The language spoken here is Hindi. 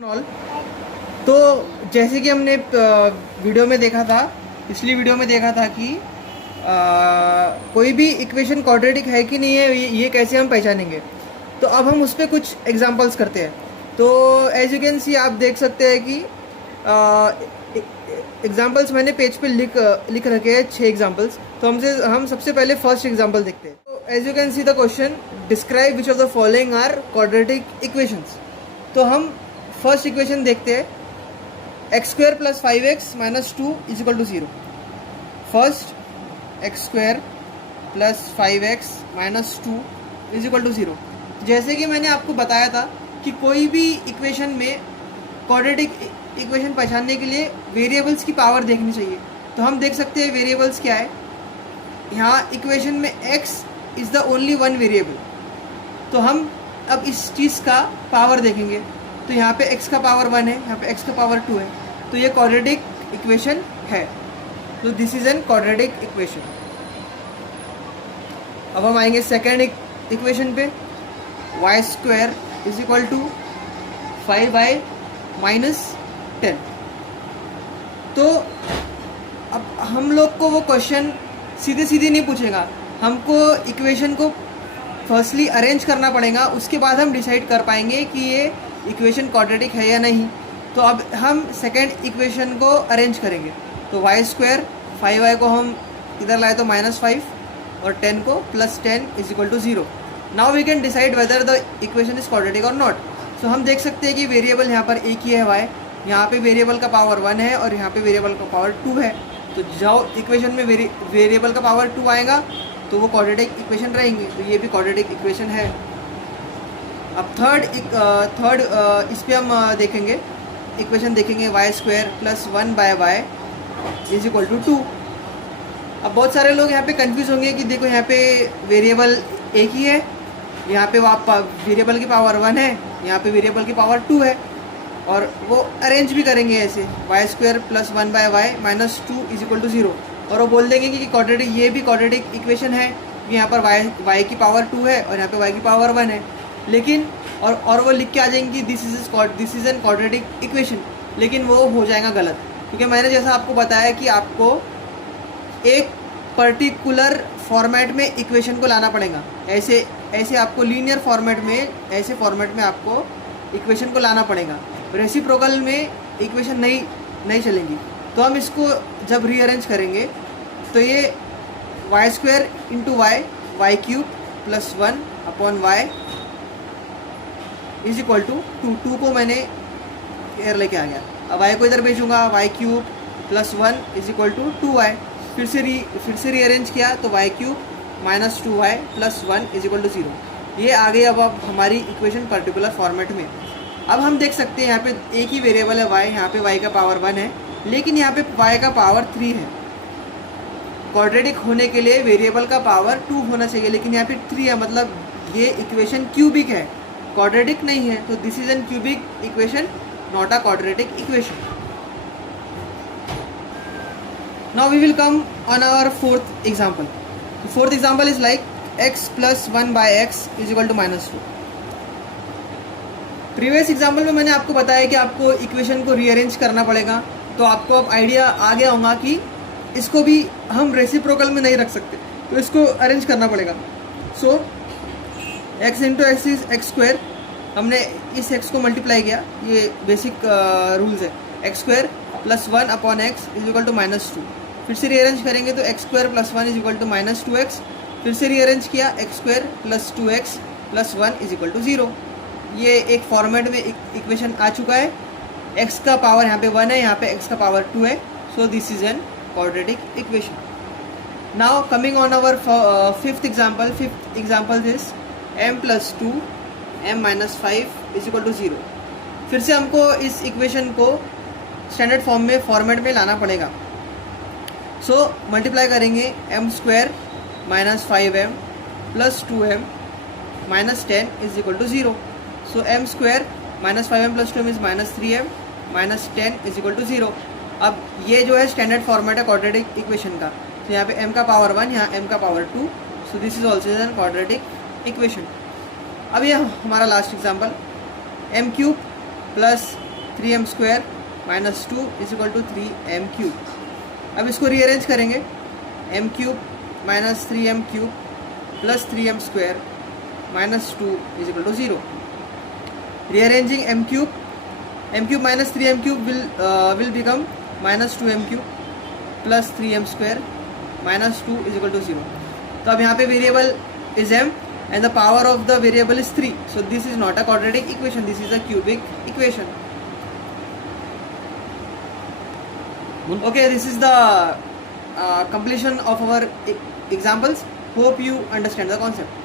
ऑल। तो जैसे कि हमने वीडियो में देखा था, पिछली वीडियो में देखा था कि कोई भी इक्वेशन क्वाड्रेटिक है कि नहीं है, ये कैसे हम पहचानेंगे। तो अब हम उस पर कुछ एग्जांपल्स करते हैं। तो एज यू कैन सी, आप देख सकते हैं कि एग्जांपल्स मैंने पेज पे लिख रखे हैं 6 एग्जांपल्स। तो हम सबसे पहले फर्स्ट एग्जांपल देखते हैं। तो as you can see the question, describe which of the following are quadratic equations. तो हम फर्स्ट इक्वेशन देखते हैं, x square plus 5x minus 2 is equal to 0। First x square plus 5x minus 2 is equal to 0। जैसे कि मैंने आपको बताया था कि कोई भी इक्वेशन में क्वाड्रेटिक इक्वेशन पहचानने के लिए वेरिएबल्स की पावर देखनी चाहिए। तो हम देख सकते हैं वेरिएबल्स क्या है। यहाँ इक्वेशन में x is the only one variable. तो हम अब इस चीज़ का पावर देखेंगे। तो यहाँ पे x का पावर 1 है, यहाँ पे x का पावर 2 है। तो ये क्वाड्रेटिक इक्वेशन है। तो this is an quadratic equation. अब हम आएंगे सेकेंड इक्वेशन पे, y square is equal to 5y minus 10। तो अब हम लोग को वो क्वेश्चन सीधे सीधे नहीं पूछेगा, हमको इक्वेशन को फर्स्टली अरेंज करना पड़ेगा, उसके बाद हम डिसाइड कर पाएंगे कि ये इक्वेशन क्वाड्रेटिक है या नहीं। तो अब हम सेकेंड इक्वेशन को अरेंज करेंगे। तो वाई स्क्वायर 5y को हम इधर लाए तो -5 और 10 को +10 is equal to 0। Now we can decide whether the equation is quadratic और नॉट। सो हम देख सकते हैं कि वेरिएबल यहाँ पर एक ही है y, यहाँ पे वेरिएबल का पावर 1 है और यहाँ पे वेरिएबल का पावर 2 है। तो जब इक्वेशन में वेरिएबल का पावर 2 आएगा तो वो क्वाड्रेटिक इक्वेशन रहेंगे। तो ये भी क्वाड्रेटिक इक्वेशन है। अब थर्ड इस पर हम देखेंगे, इक्वेशन देखेंगे y square plus 1/y is equal to 2। अब बहुत सारे लोग यहाँ पे कंफ्यूज होंगे कि देखो यहाँ पे वेरिएबल एक ही है, यहाँ पे वेरिएबल की पावर 1 है, यहाँ पे वेरिएबल की पावर 2 है, और वो अरेंज भी करेंगे ऐसे y square plus 1/y minus 2 is equal to 0। और वो बोल देंगे कि क्वाड्रेटिक, ये भी क्वाड्रेटिक इक्वेशन है, यहाँ पर y की पावर 2 है और यहाँ पे y की पावर 1 है। लेकिन और वो लिख के आ जाएंगे this is an quadratic equation, लेकिन वो हो जाएगा गलत। क्योंकि मैंने जैसा आपको बताया कि आपको एक पर्टिकुलर फॉर्मेट में इक्वेशन को लाना पड़ेगा। ऐसे आपको लीनियर फॉर्मेट में, ऐसे फॉर्मेट में आपको इक्वेशन को लाना पड़ेगा। रेसिप्रोकल में इक्वेशन नहीं चलेंगी। तो हम इसको जब रीअरेंज करेंगे तो ये y square into y cube plus 1 upon y is equal to 2 को मैंने एयर लेके आ गया। अब y को इधर भेजूँगा, y cube plus 1 is equal to 2y। फिर से रीअरेंज किया तो y cube minus 2y plus 1 is equal to 0। ये आ गई अब हमारी इक्वेशन पर्टिकुलर फॉर्मेट में। अब हम देख सकते हैं यहाँ पे एक ही वेरिएबल है y, यहाँ पे y का पावर 1 है, लेकिन यहाँ पे y का पावर 3 है। क्वाड्रेटिक होने के लिए वेरिएबल का पावर 2 होना चाहिए, लेकिन यहाँ पे 3 है, मतलब ये इक्वेशन क्यूबिक है, क्वाड्रेटिक नहीं है। तो this is an cubic equation, not a quadratic equation. Now we will come on our fourth example. Fourth example is like x plus 1/x is equal to -2। Previous example में मैंने आपको बताया कि आपको इक्वेशन को रीअरेंज करना पड़ेगा। तो आपको अब आइडिया आ गया होगा कि इसको भी हम रेसिप्रोकल में नहीं रख सकते, तो इसको अरेंज करना पड़ेगा। So x into x is x square, हमने इस x को मल्टीप्लाई किया, ये बेसिक रूल्स है। X square plus 1 upon x is equal to -2। फिर से रीअरेंज करेंगे तो x square plus 1 is equal to -2x। फिर से रीअरेंज किया, x square plus 2x plus 1 is equal to 0। ये एक फॉर्मेट में इक्वेशन आ चुका है। x का पावर यहाँ पे 1 है, यहाँ पे x का पावर 2 है। So this is an quadratic equation. Now coming on our fifth example this m plus 2 m minus 5 is equal to 0। फिर से हमको इस इक्वेशन को स्टैंडर्ड फॉर्मेट में लाना पड़ेगा। सो मल्टीप्लाई करेंगे, m square minus 5m plus 2m minus 10 is equal to 0। So m square minus 5m plus 2m is -3m minus 10 is equal to 0। अब ये जो है स्टैंडर्ड फॉर्मेट है क्वाड्रेटिक इक्वेशन का। तो यहाँ पे m का पावर 1, यहाँ m का power 2। So this is also an quadratic equation. अब ये हमारा last example, m cube plus 3m square minus 2 is equal to 3m cube. अब इसको रीअरेंज करेंगे, m cube minus 3m cube plus 3m square minus 2 is equal to 0। Rearranging m cube minus 3m cube will become minus 2m cube plus 3m square minus 2 is equal to 0। तो अब यहाँ पे variable is m and the power of the variable is 3, so this is not a quadratic equation, this is a cubic equation. Okay, this is the completion of our examples. Hope you understand the concept.